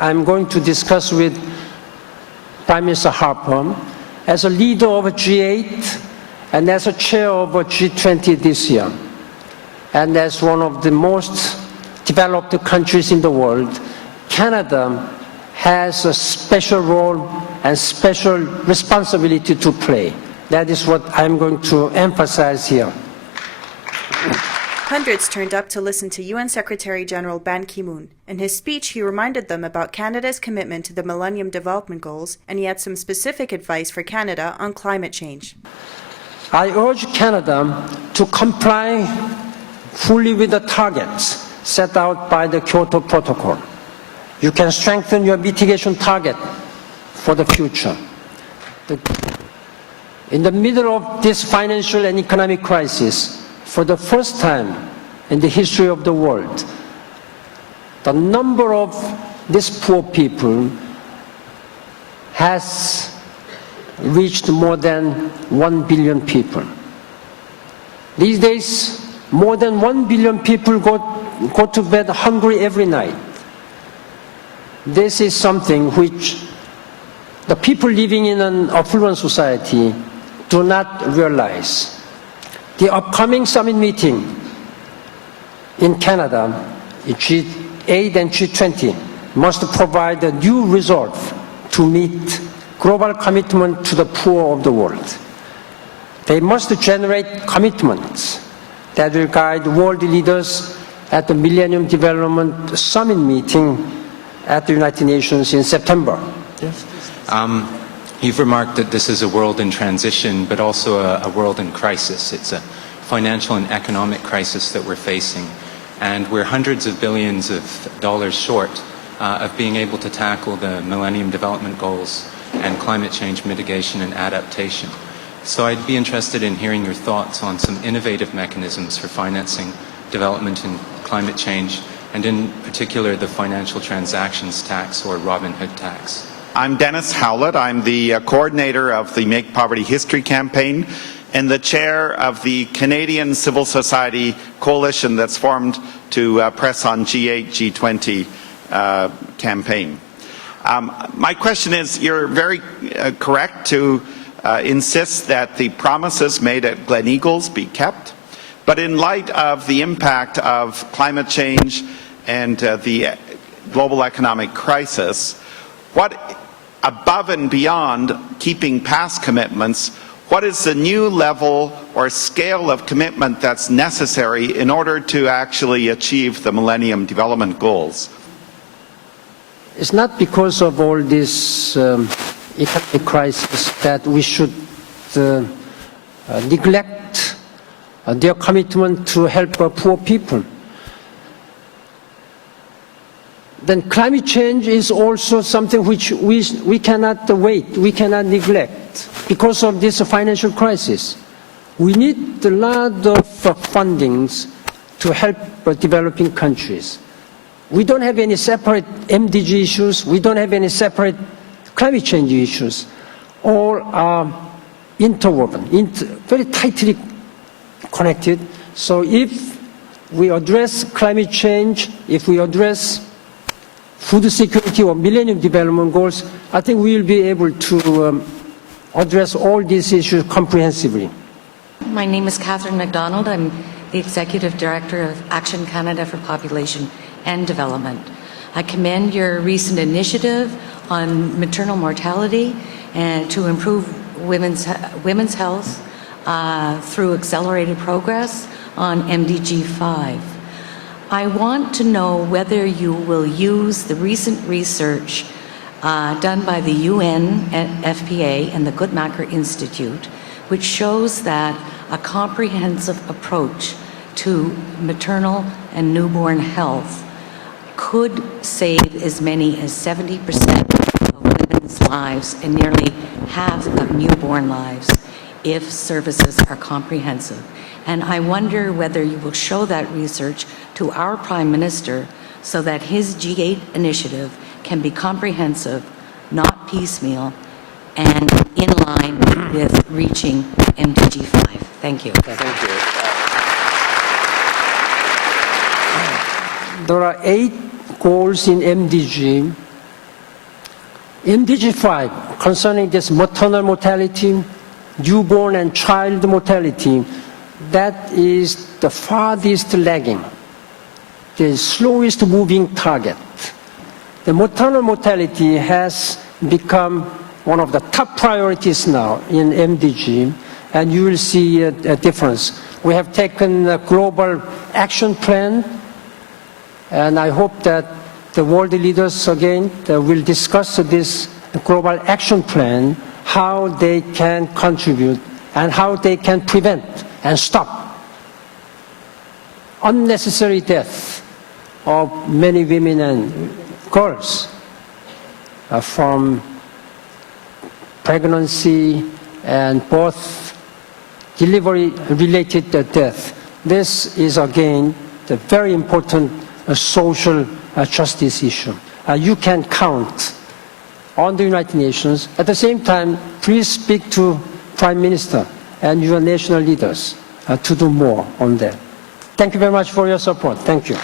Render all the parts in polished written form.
I'm going to discuss with Prime Minister Harper as a leader of G8 and as a chair of G20 this year, and as one of the most developed countries in the world. Canada has a special role and special responsibility to play. That is what I'm going to emphasize here. Hundreds turned up to listen to UN Secretary General Ban Ki-moon. In his speech, he reminded them about Canada's commitment to the Millennium Development Goals, and he had some specific advice for Canada on climate change. I urge Canada to comply fully with the targets set out by the Kyoto Protocol. You can strengthen your mitigation target for the future. In the middle of this financial and economic crisis, for the first time in the history of the world, the number of these poor people has reached more than 1 billion people. These days, more than 1 billion people go to bed hungry every night. This is something which the people living in an affluent society do not realize. The upcoming summit meeting in Canada, in G8 and G20, must provide a new resolve to meet global commitment to the poor of the world. They must generate commitments that will guide world leaders at the Millennium Development Summit meeting at the United Nations in September. Yes. You've remarked that this is a world in transition, but also a world in crisis. It's a financial and economic crisis that we're facing, and we're hundreds of billions of dollars short of being able to tackle the Millennium Development Goals and climate change mitigation and adaptation. So I'd be interested in hearing your thoughts on some innovative mechanisms for financing development and climate change, and in particular the financial transactions tax or Robin Hood tax. I'm Dennis Howlett. I'm the coordinator of the Make Poverty History campaign and the chair of the Canadian Civil Society Coalition that's formed to press on G8, G20 campaign. My question is, you're very correct to insist that the promises made at Gleneagles be kept, but in light of the impact of climate change and the global economic crisis, what above and beyond keeping past commitments, what is the new level or scale of commitment that's necessary in order to actually achieve the Millennium Development Goals? It's not because of all this economic crisis that we should neglect their commitment to help poor people. Then climate change is also something which we cannot wait, we cannot neglect because of this financial crisis. We need a lot of fundings to help developing countries. We don't have any separate MDG issues, we don't have any separate climate change issues. All are interwoven, very tightly connected. So if we address climate change, if we address food security or Millennium Development Goals, I think we will be able to address all these issues comprehensively. My name is Catherine MacDonald. I'm the Executive Director of Action Canada for Population and Development. I commend your recent initiative on maternal mortality and to improve women's health through accelerated progress on MDG 5. I want to know whether you will use the recent research done by the UN FPA and the Guttmacher Institute, which shows that a comprehensive approach to maternal and newborn health could save as many as 70% of women's lives and nearly half of newborn lives if services are comprehensive. And I wonder whether you will show that research to our Prime Minister so that his G8 initiative can be comprehensive, not piecemeal, and in line with reaching MDG 5. Thank you. Thank you. There are 8 goals in MDG, MDG 5, concerning this maternal mortality, newborn and child mortality, that is the farthest lagging, the slowest moving target. The maternal mortality has become one of the top priorities now in MDG, and you will see a difference. We have taken a global action plan, and I hope that the world leaders again will discuss this global action plan, how they can contribute and how they can prevent and stop unnecessary death of many women and girls from pregnancy and birth, delivery-related death. This is again the very important social justice issue. You can count on the United Nations. At the same time, please speak to Prime Minister and your national leaders to do more on that. Thank you very much for your support. Thank you.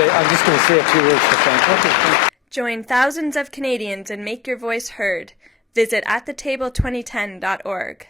I'm just going to say a few words to thank. Join thousands of Canadians and make your voice heard. Visit atthetable2010.org.